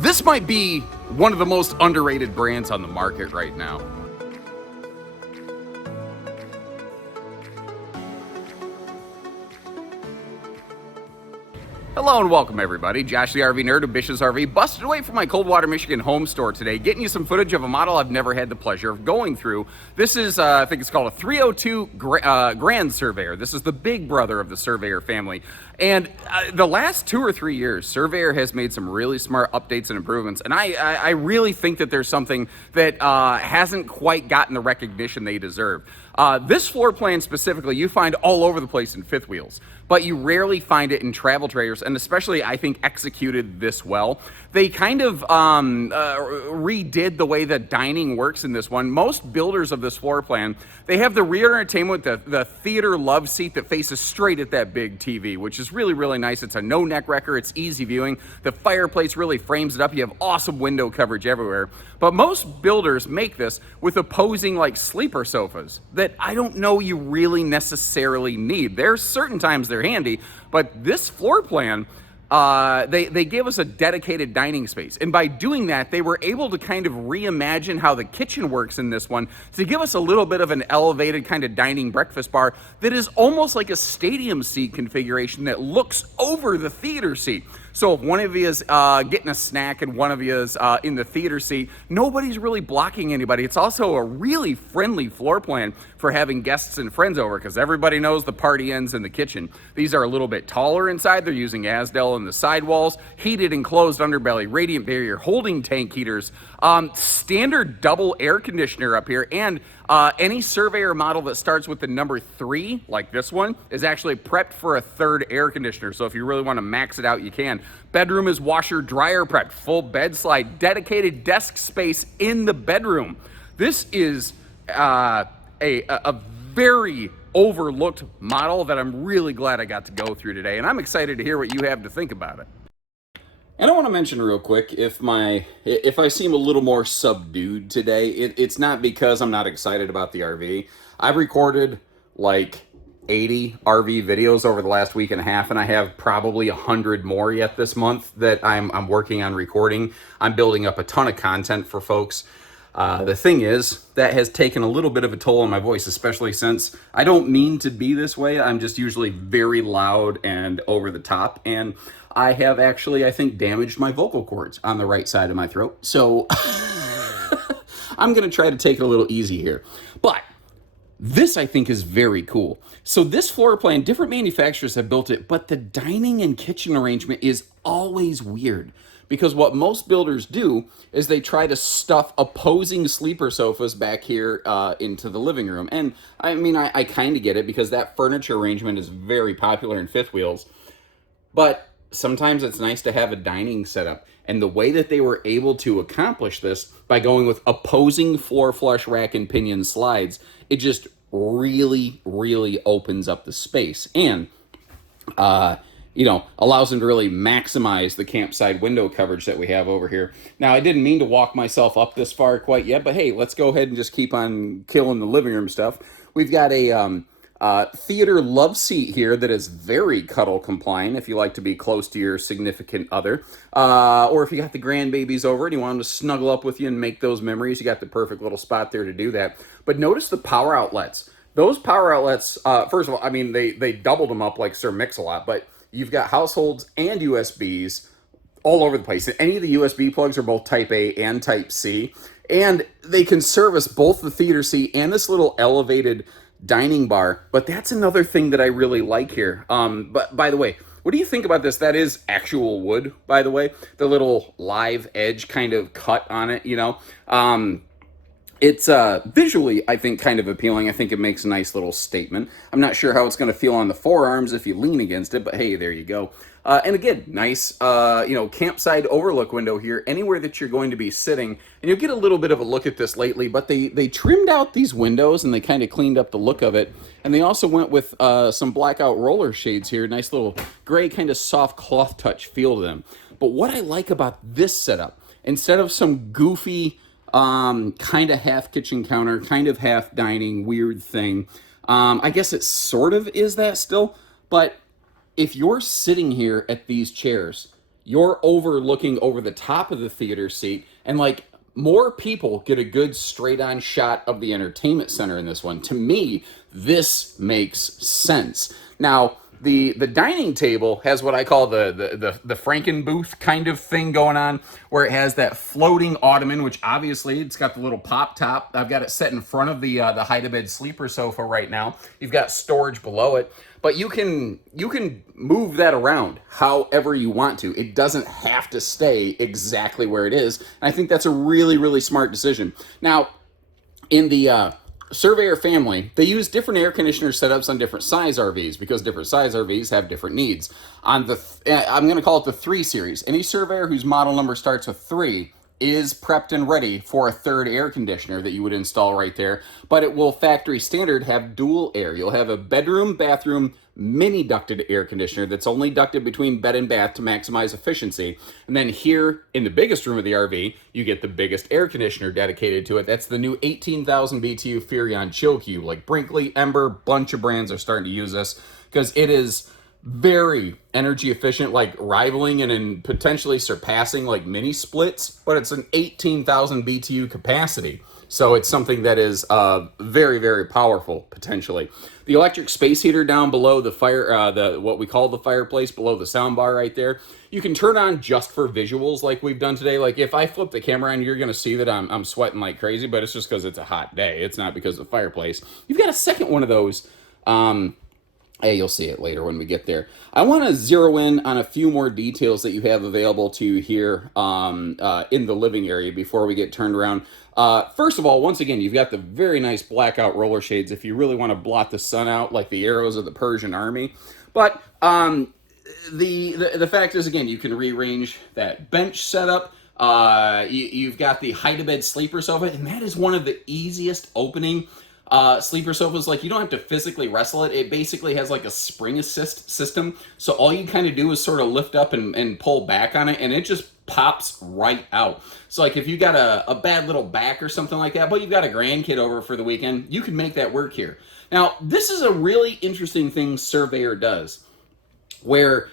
This might be one of the most underrated brands on the market right now. Hello and welcome everybody. Josh the RV Nerd of Bish's RV, busted away from my Coldwater, Michigan home store today, getting you some footage of a model I've never had the pleasure of going through. This is, I think it's called a 302 Grand Surveyor. This is the big brother of the Surveyor family. And the last 2 or 3 years, Surveyor has made some really smart updates and improvements. And I really think that there's something that hasn't quite gotten the recognition they deserve. This floor plan specifically, you find all over the place in fifth wheels, but you rarely find it in travel trailers, and especially, I think, executed this well. They kind of redid the way that dining works in this one. Most builders of this floor plan, they have the rear entertainment, the theater love seat that faces straight at that big TV, which is really, really nice. It's a no-neck wrecker. It's easy viewing. The fireplace really frames it up. You have awesome window coverage everywhere. But most builders make this with opposing, like, sleeper sofas that I don't know you really necessarily need. There's certain times they're handy, but this floor plan, they give us a dedicated dining space. And by doing that, they were able to kind of reimagine how the kitchen works in this one to give us a little bit of an elevated kind of dining breakfast bar that is almost like a stadium seat configuration that looks over the theater seat. So if one of you is getting a snack and one of you is in the theater seat, nobody's really blocking anybody. It's also a really friendly floor plan for having guests and friends over because everybody knows the party ends in the kitchen. These are a little bit taller inside. They're using Asdel in the sidewalls, heated enclosed underbelly, radiant barrier, holding tank heaters, standard double air conditioner up here, and any Surveyor model that starts with the number 3, like this one, is actually prepped for a 3rd air conditioner. So if you really want to max it out, you can. Bedroom is washer dryer prepped, full bed slide, dedicated desk space in the bedroom. This is a very overlooked model that I'm really glad I got to go through today, and I'm excited to hear what you have to think about it. And I want to mention real quick, if I seem a little more subdued today, it's not because I'm not excited about the RV. I've recorded like 80 RV videos over the last week and a half, and I have probably 100 more yet this month that I'm working on recording. I'm building up a ton of content for folks. The thing is, that has taken a little bit of a toll on my voice, especially since I don't mean to be this way. I'm just usually very loud and over the top, and I have actually, I think, damaged my vocal cords on the right side of my throat. So I'm going to try to take it a little easy here. But this, I think, is very cool. So this floor plan, different manufacturers have built it, but the dining and kitchen arrangement is always weird. Because what most builders do is they try to stuff opposing sleeper sofas back here into the living room. And I mean, I kind of get it because that furniture arrangement is very popular in fifth wheels. But sometimes it's nice to have a dining setup. And the way that they were able to accomplish this by going with opposing floor flush rack and pinion slides, it just really, really opens up the space. And allows them to really maximize the campsite window coverage that we have over here. Now, I didn't mean to walk myself up this far quite yet, but hey, let's go ahead and just keep on killing the living room stuff. We've got a theater love seat here that is very cuddle compliant if you like to be close to your significant other. Or if you got the grandbabies over and you want them to snuggle up with you and make those memories, you got the perfect little spot there to do that. But notice the power outlets. Those power outlets, first of all, I mean, they doubled them up like Sir Mix-a-Lot, but you've got households and USBs all over the place. Any of the USB plugs are both Type A and Type C, and they can service both the theater seat and this little elevated dining bar. But that's another thing that I really like here. But by the way, what do you think about this? That is actual wood, by the way. The little live edge kind of cut on it, It's visually, I think, kind of appealing. I think it makes a nice little statement. I'm not sure how it's going to feel on the forearms if you lean against it, but hey, there you go. And again, nice, campsite overlook window here, anywhere that you're going to be sitting. And you'll get a little bit of a look at this lately, but they trimmed out these windows and they kind of cleaned up the look of it. And they also went with some blackout roller shades here, nice little gray kind of soft cloth touch feel to them. But what I like about this setup, instead of some goofy kind of half kitchen counter, kind of half dining weird thing, I guess it sort of is that still, but if you're sitting here at these chairs, you're overlooking over the top of the theater seat, and like more people get a good straight on shot of the entertainment center in this one. To me, this makes sense. Now, the dining table has what I call the Franken booth kind of thing going on, where it has that floating ottoman, which obviously it's got the little pop top. I've got it set in front of the hide-a-bed sleeper sofa right now. You've got storage below it, but you can move that around however you want to. It doesn't have to stay exactly where it is. And I think that's a really, really smart decision. Now, in the Surveyor family, they use different air conditioner setups on different size RVs because different size RVs have different needs. On the, I'm going to call it the 3 series. Any Surveyor whose model number starts with 3 is prepped and ready for a third air conditioner that you would install right there, but it will factory standard have dual air. You'll have a bedroom, bathroom, mini ducted air conditioner that's only ducted between bed and bath to maximize efficiency. And then here in the biggest room of the RV, you get the biggest air conditioner dedicated to it. That's the new 18,000 BTU Furrion Chill Cube. Like Brinkley, Ember, bunch of brands are starting to use this because it is very energy efficient, like rivaling and in potentially surpassing like mini splits, but it's an 18,000 BTU capacity. So it's something that is very, very powerful potentially. The electric space heater down below the fire, what we call the fireplace below the sound bar right there, you can turn on just for visuals like we've done today. Like if I flip the camera on, you're going to see that I'm sweating like crazy, but it's just because it's a hot day. It's not because of the fireplace. You've got a second one of those. Hey, you'll see it later when we get there. I want to zero in on a few more details that you have available to you here in the living area before we get turned around. First of all, once again, you've got the very nice blackout roller shades if you really want to blot the sun out like the arrows of the Persian army. But the fact is, again, you can rearrange that bench setup. You've got the hide-a-bed sleeper sofa, and that is one of the easiest opening sleeper sofas. Like you don't have to physically wrestle it. It basically has like a spring assist system. So all you kind of do is sort of lift up and pull back on it, and it just pops right out. So like if you got a bad little back or something like that, but you've got a grandkid over for the weekend, you can make that work here. Now, this is a really interesting thing Surveyor does, where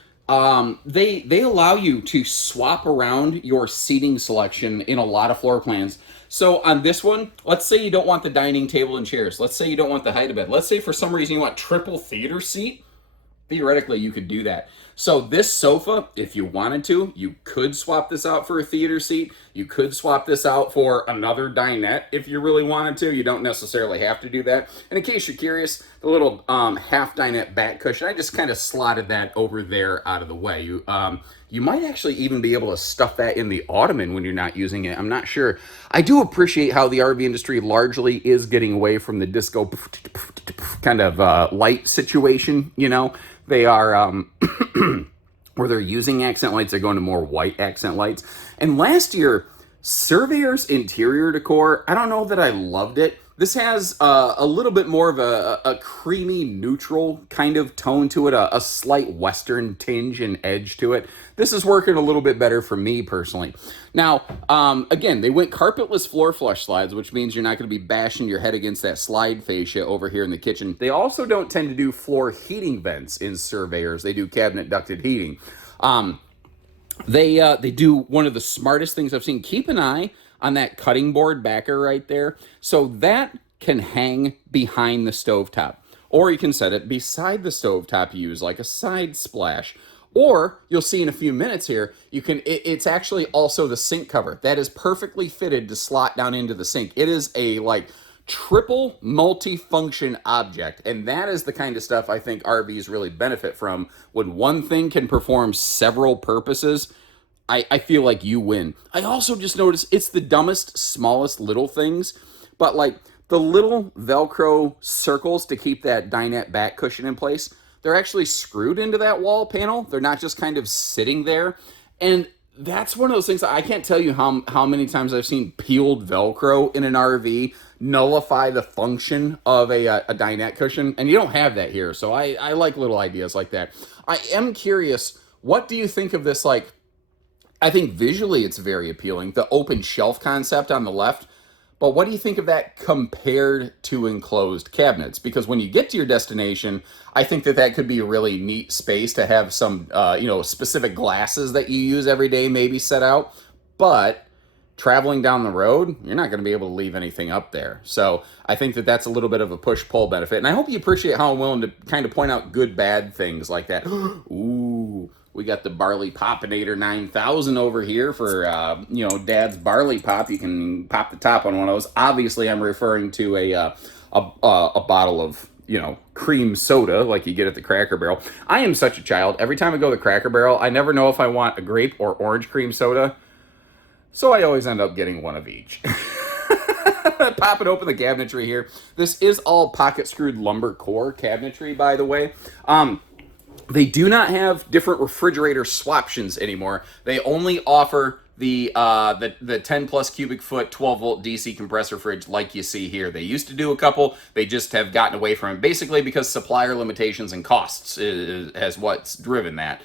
they allow you to swap around your seating selection in a lot of floor plans. So on this one, let's say you don't want the dining table and chairs. Let's say you don't want the hide-a-bed. Let's say for some reason you want triple theater seat. Theoretically, you could do that. So this sofa, if you wanted to, you could swap this out for a theater seat. You could swap this out for another dinette if you really wanted to. You don't necessarily have to do that. And in case you're curious, the little half dinette back cushion, I just kind of slotted that over there out of the way. You might actually even be able to stuff that in the ottoman when you're not using it. I'm not sure. I do appreciate how the RV industry largely is getting away from the disco kind of light situation, you know. They are, where they're using accent lights, they're going to more white accent lights. And last year, Surveyor's interior decor, I don't know that I loved it. This has a little bit more of a creamy neutral kind of tone to it, a slight Western tinge and edge to it. This is working a little bit better for me personally. Now, again, they went carpetless floor flush slides, which means you're not going to be bashing your head against that slide fascia over here in the kitchen. They also don't tend to do floor heating vents in Surveyors. They do cabinet ducted heating. They do one of the smartest things I've seen. Keep an eye on that cutting board backer right there. So that can hang behind the stovetop. Or you can set it beside the stovetop, use like a side splash. Or you'll see in a few minutes here, it's actually also the sink cover. That is perfectly fitted to slot down into the sink. It is a like triple multi-function object. And that is the kind of stuff I think RVs really benefit from. When one thing can perform several purposes, I feel like you win. I also just noticed it's the dumbest, smallest little things, but like the little Velcro circles to keep that dinette back cushion in place, they're actually screwed into that wall panel. They're not just kind of sitting there. And that's one of those things that I can't tell you how many times I've seen peeled Velcro in an RV nullify the function of a dinette cushion. And you don't have that here. So I like little ideas like that. I am curious, what do you think of this? Like, I think visually it's very appealing, the open shelf concept on the left, But what do you think of that compared to enclosed cabinets? Because when you get to your destination, I think that that could be a really neat space to have some, specific glasses that you use every day maybe set out. But traveling down the road, you're not going to be able to leave anything up there. So I think that that's a little bit of a push-pull benefit. And I hope you appreciate how I'm willing to kind of point out good, bad things like that. Ooh, we got the Barley Popinator 9000 over here for, Dad's Barley Pop. You can pop the top on one of those. Obviously, I'm referring to a bottle of, cream soda like you get at the Cracker Barrel. I am such a child. Every time I go to the Cracker Barrel, I never know if I want a grape or orange cream soda. So I always end up getting one of each. Popping open the cabinetry here. This is all pocket screwed lumber core cabinetry, by the way. They do not have different refrigerator swaptions anymore. They only offer the 10 plus cubic foot 12 volt DC compressor fridge like you see here. They used to do a couple. They just have gotten away from it basically because supplier limitations and costs has what's driven that.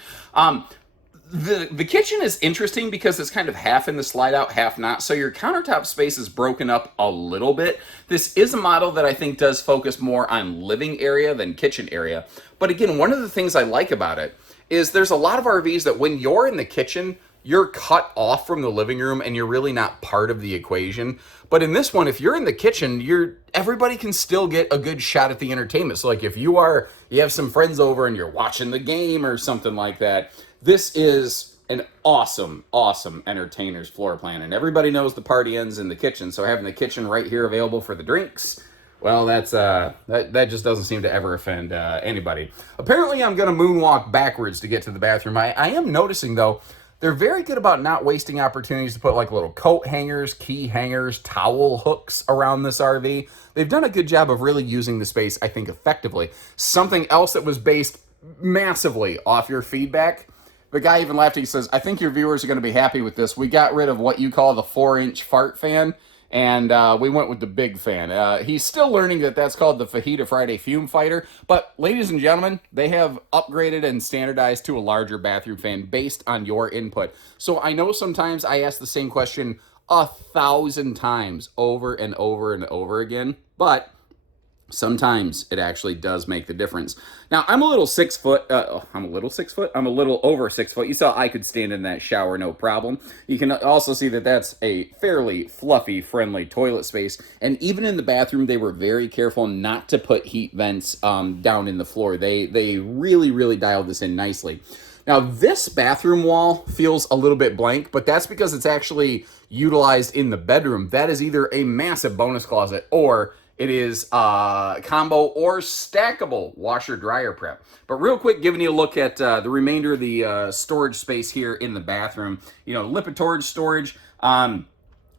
The kitchen is interesting because it's kind of half in the slide out, half not. So your countertop space is broken up a little bit. This is a model that I think does focus more on living area than kitchen area. But again, one of the things I like about it is there's a lot of RVs that when you're in the kitchen, you're cut off from the living room and you're really not part of the equation. But in this one, if you're in the kitchen, everybody can still get a good shot at the entertainment. So like if you have some friends over and you're watching the game or something like that, this is an awesome, awesome entertainer's floor plan. And everybody knows the party ends in the kitchen. So having the kitchen right here available for the drinks, well, that just doesn't seem to ever offend anybody. Apparently, I'm going to moonwalk backwards to get to the bathroom. I am noticing, though, they're very good about not wasting opportunities to put like little coat hangers, key hangers, towel hooks around this RV. They've done a good job of really using the space, I think, effectively. Something else that was based massively off your feedback. The guy even laughed. He says, I think your viewers are going to be happy with this. We got rid of what you call the 4-inch fart fan, and we went with the big fan. He's still learning that that's called the Fajita Friday Fume Fighter. But ladies and gentlemen, they have upgraded and standardized to a larger bathroom fan based on your input. So I know sometimes I ask the same question 1,000 times over and over and over again, but sometimes it actually does make the difference. Now, I'm a little over 6 foot. You saw I could stand in that shower, no problem. You can also see that that's a fairly fluffy, friendly toilet space. And even in the bathroom, they were very careful not to put heat vents down in the floor. They really, really dialed this in nicely. Now, this bathroom wall feels a little bit blank, but that's because it's actually utilized in the bedroom. That is either a massive bonus closet or it is combo or stackable washer-dryer prep. But real quick, giving you a look at the remainder of the storage space here in the bathroom. Lipitorage storage. Down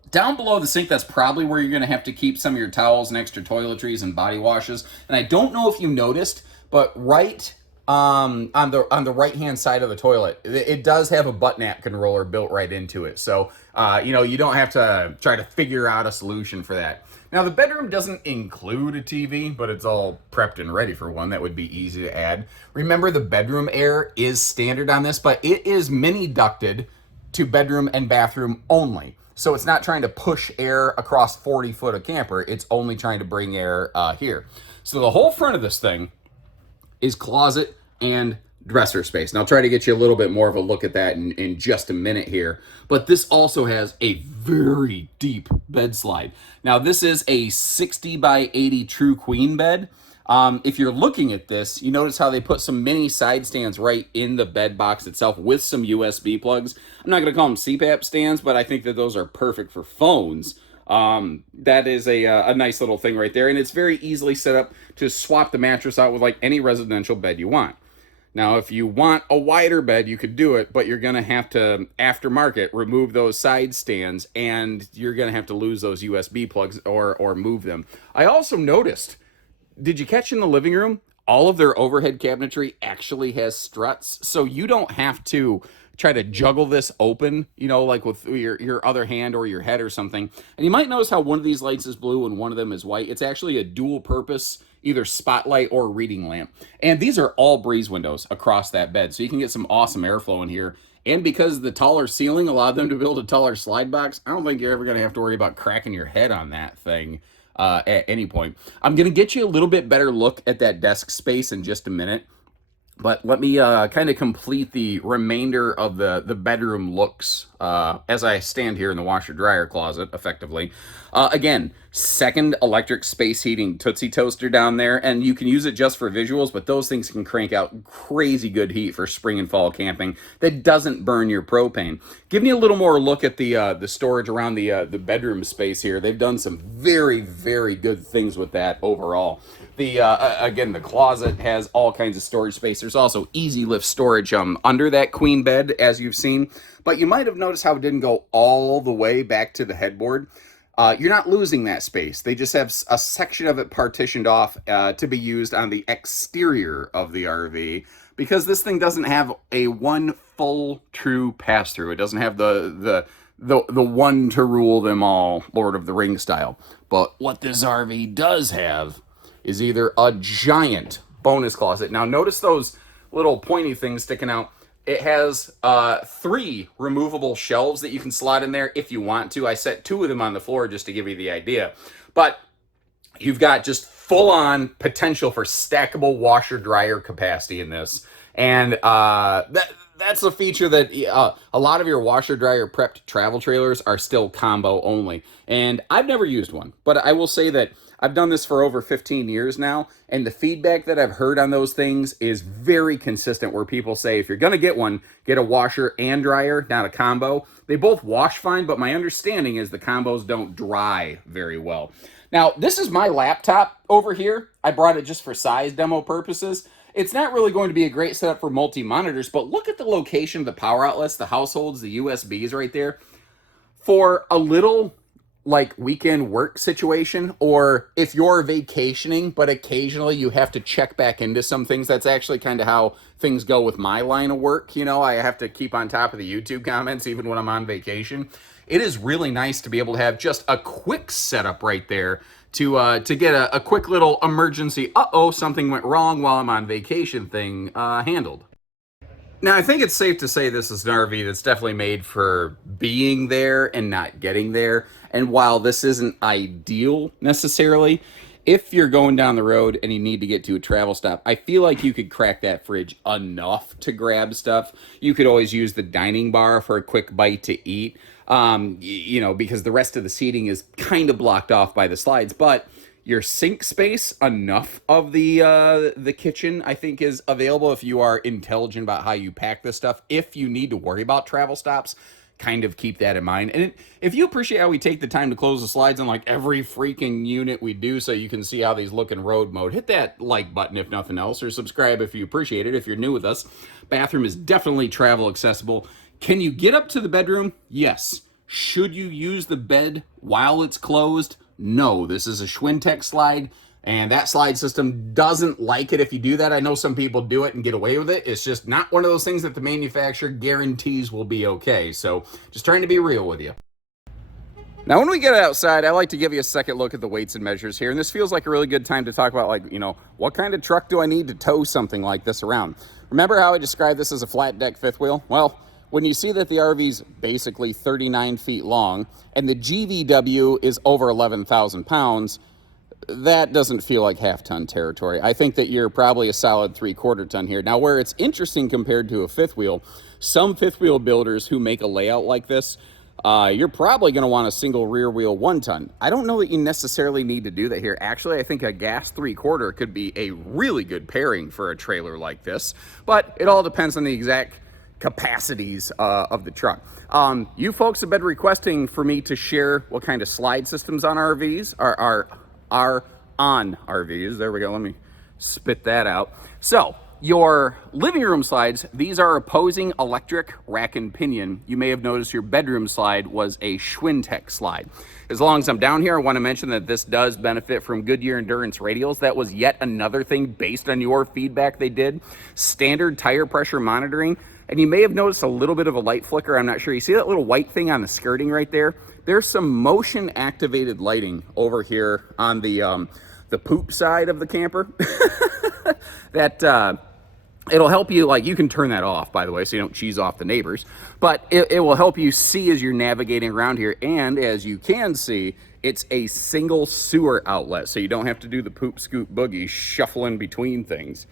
below the sink, that's probably where you're going to have to keep some of your towels and extra toiletries and body washes. And I don't know if you noticed, but right on the right-hand side of the toilet, it does have a butt napkin roller built right into it. So, you don't have to try to figure out a solution for that. Now, the bedroom doesn't include a TV, but it's all prepped and ready for one. That would be easy to add. Remember, the bedroom air is standard on this, but it is mini ducted to bedroom and bathroom only. So it's not trying to push air across 40 foot of camper. It's only trying to bring air here. So the whole front of this thing is closet and dresser space. And I'll try to get you a little bit more of a look at that in just a minute here. But this also has a very deep bed slide. Now, this is a 60 by 80 true queen bed. If you're looking at this, you notice how they put some mini side stands right in the bed box itself with some USB plugs. I'm not going to call them CPAP stands, but I think that those are perfect for phones. That is a nice little thing right there. And it's very easily set up to swap the mattress out with like any residential bed you want. Now, if you want a wider bed, you could do it, but you're going to have to, aftermarket, remove those side stands, and you're going to have to lose those USB plugs or move them. I also noticed, did you catch in the living room? All of their overhead cabinetry actually has struts, so you don't have to try to juggle this open, like with your other hand or your head or something. And you might notice how one of these lights is blue and one of them is white. It's actually a dual purpose, either spotlight or reading lamp. And these are all breeze windows across that bed, so you can get some awesome airflow in here. And because the taller ceiling allowed them to build a taller slide box, I don't think you're ever going to have to worry about cracking your head on that thing at any point. I'm going to get you a little bit better look at that desk space in just a minute. But let me kind of complete the remainder of the bedroom looks as I stand here in the washer-dryer closet, effectively. Again, second electric space heating Tootsie Toaster down there, and you can use it just for visuals, but those things can crank out crazy good heat for spring and fall camping that doesn't burn your propane. Give me a little more look at the storage around the bedroom space here. They've done some very, very good things with that overall. Again, the closet has all kinds of storage space. There's also easy lift storage under that queen bed, as you've seen. But you might have noticed how it didn't go all the way back to the headboard. You're not losing that space. They just have a section of it partitioned off to be used on the exterior of the RV, because this thing doesn't have a one full true pass-through. It doesn't have the one to rule them all, Lord of the Rings style. But what this RV does have is either a giant bonus closet. Now notice those little pointy things sticking out. It has 3 removable shelves that you can slide in there if you want to. I set 2 of them on the floor just to give you the idea. But you've got just full-on potential for stackable washer-dryer capacity in this. And that's a feature that a lot of your washer-dryer prepped travel trailers are still combo only. And I've never used one, but I will say that I've done this for over 15 years now, and the feedback that I've heard on those things is very consistent, where people say, if you're going to get one, get a washer and dryer, not a combo. They both wash fine, but my understanding is the combos don't dry very well. Now, this is my laptop over here. I brought it just for size demo purposes. It's not really going to be a great setup for multi-monitors, but look at the location of the power outlets, the households, the USBs right there. For a little like weekend work situation, or if you're vacationing but occasionally you have to check back into some things, that's actually kind of how things go with my line of work. You know, I have to keep on top of the YouTube comments even when I'm on vacation. It is really nice to be able to have just a quick setup right there to get a quick little emergency, something went wrong while I'm on vacation thing handled. Now, I think it's safe to say this is an RV that's definitely made for being there and not getting there. And while this isn't ideal necessarily, if you're going down the road and you need to get to a travel stop, I feel like you could crack that fridge enough to grab stuff. You could always use the dining bar for a quick bite to eat, because the rest of the seating is kind of blocked off by the slides. But your sink space, enough of the kitchen, I think, is available if you are intelligent about how you pack this stuff. If you need to worry about travel stops, kind of keep that in mind. And if you appreciate how we take the time to close the slides on like every freaking unit we do so you can see how these look in road mode, hit that like button if nothing else, or subscribe if you appreciate it if you're new with us. Bathroom is definitely travel accessible. Can you get up to the bedroom? Yes. Should you use the bed while it's closed? No. This is a Schwintek slide, and that slide system doesn't like it if you do that. I know some people do it and get away with it. It's just not one of those things that the manufacturer guarantees will be okay. So just trying to be real with you. Now, when we get outside, I like to give you a second look at the weights and measures here. And this feels like a really good time to talk about, what kind of truck do I need to tow something like this around? Remember how I described this as a flat deck fifth wheel? Well, when you see that the RV's basically 39 feet long and the GVW is over 11,000 pounds, that doesn't feel like half-ton territory. I think that you're probably a solid 3/4 ton here. Now, where it's interesting compared to a fifth wheel, some fifth wheel builders who make a layout like this, you're probably going to want a single rear wheel 1 ton. I don't know that you necessarily need to do that here. Actually, I think a gas 3/4 could be a really good pairing for a trailer like this, but it all depends on the exact capacities of the truck. You folks have been requesting for me to share what kind of slide systems on RVs are on RVs. There we go. Let me spit that out. So your living room slides, these are opposing electric rack and pinion. You may have noticed your bedroom slide was a Schwintek slide. As long as I'm down here, I want to mention that this does benefit from Goodyear Endurance radials. That was yet another thing based on your feedback they did. Standard tire pressure monitoring. And you may have noticed a little bit of a light flicker. I'm not sure. You see that little white thing on the skirting right there? There's some motion activated lighting over here on the poop side of the camper that It'll help you, like, you can turn that off, by the way, so you don't cheese off the neighbors, but it will help you see as you're navigating around here. And as you can see, it's a single sewer outlet, so you don't have to do the poop scoop boogie shuffling between things.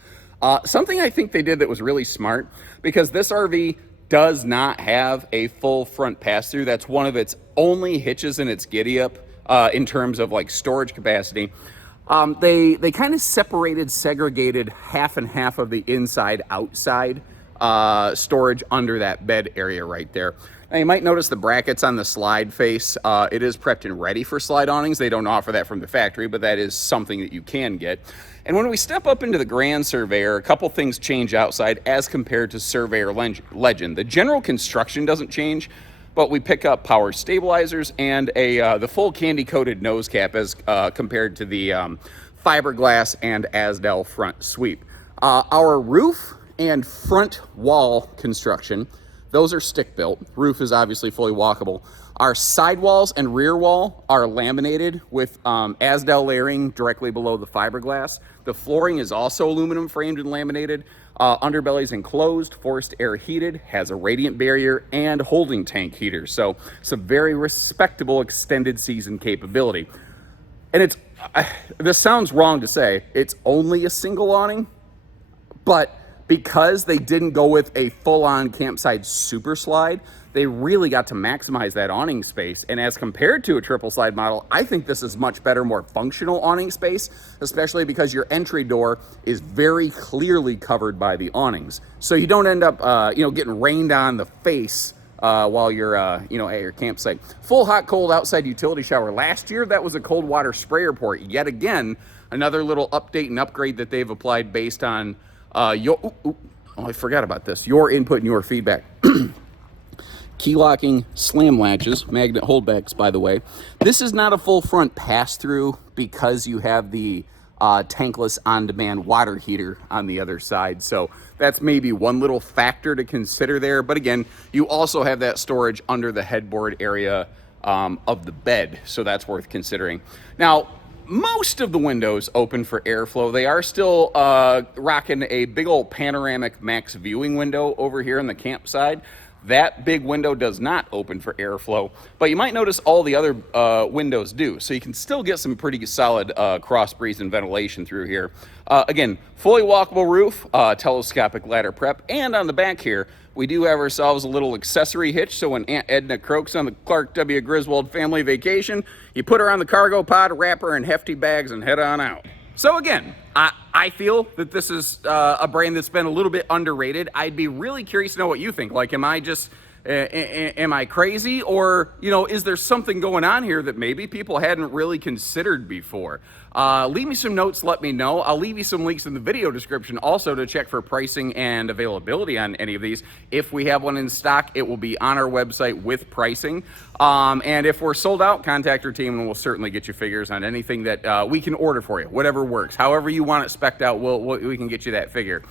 Something I think they did that was really smart, because this RV does not have a full front pass-through. That's one of its only hitches in its giddy-up in terms of like storage capacity. They kind of segregated half and half of the inside outside storage under that bed area right there. Now you might notice the brackets on the slide face. It is prepped and ready for slide awnings. They don't offer that from the factory, but that is something that you can get. And when we step up into the Grand Surveyor, a couple things change outside as compared to Surveyor Legend. The general construction doesn't change, but we pick up power stabilizers and the full candy-coated nose cap as compared to the fiberglass and Asdel front sweep. Our roof and front wall construction, those are stick-built. Roof is obviously fully walkable. Our sidewalls and rear wall are laminated with Asdel layering directly below the fiberglass. The flooring is also aluminum framed and laminated. Underbelly's enclosed, forced air heated, has a radiant barrier and holding tank heater. So it's a very respectable extended season capability. And it's, this sounds wrong to say, it's only a single awning, but because they didn't go with a full-on campsite super slide, they really got to maximize that awning space. And as compared to a triple slide model, I think this is much better, more functional awning space, especially because your entry door is very clearly covered by the awnings. So you don't end up, getting rained on the face while you're, at your campsite. Full hot, cold outside utility shower. Last year, that was a cold water sprayer port. Yet again, another little update and upgrade that they've applied based on I forgot about this. Your input and your feedback. Key locking slam latches, magnet holdbacks, by the way. This is not a full front pass-through because you have the tankless on-demand water heater on the other side. So that's maybe one little factor to consider there. But again, you also have that storage under the headboard area of the bed. So that's worth considering. Now, most of the windows open for airflow. They are still rocking a big old panoramic max viewing window over here on the campsite. That big window does not open for airflow, but you might notice all the other windows do. So you can still get some pretty solid cross breeze and ventilation through here. Again, fully walkable roof, telescopic ladder prep, and on the back here, we do have ourselves a little accessory hitch. So when Aunt Edna croaks on the Clark W. Griswold family vacation, you put her on the cargo pod, wrap her in hefty bags, and head on out. So again, I feel that this is a brand that's been a little bit underrated. I'd be really curious to know what you think. Like, am I crazy? Or, is there something going on here that maybe people hadn't really considered before? Leave me some notes, let me know. I'll leave you some links in the video description also to check for pricing and availability on any of these. If we have one in stock, it will be on our website with pricing. And if we're sold out, contact our team and we'll certainly get you figures on anything that we can order for you, whatever works. However you want it spec'd out, we can get you that figure.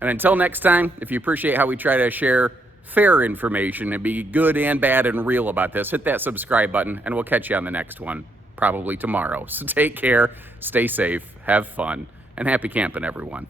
And until next time, if you appreciate how we try to share fair information and be good and bad and real about this, hit that subscribe button and we'll catch you on the next one, probably tomorrow. So take care, stay safe, have fun, and happy camping, everyone.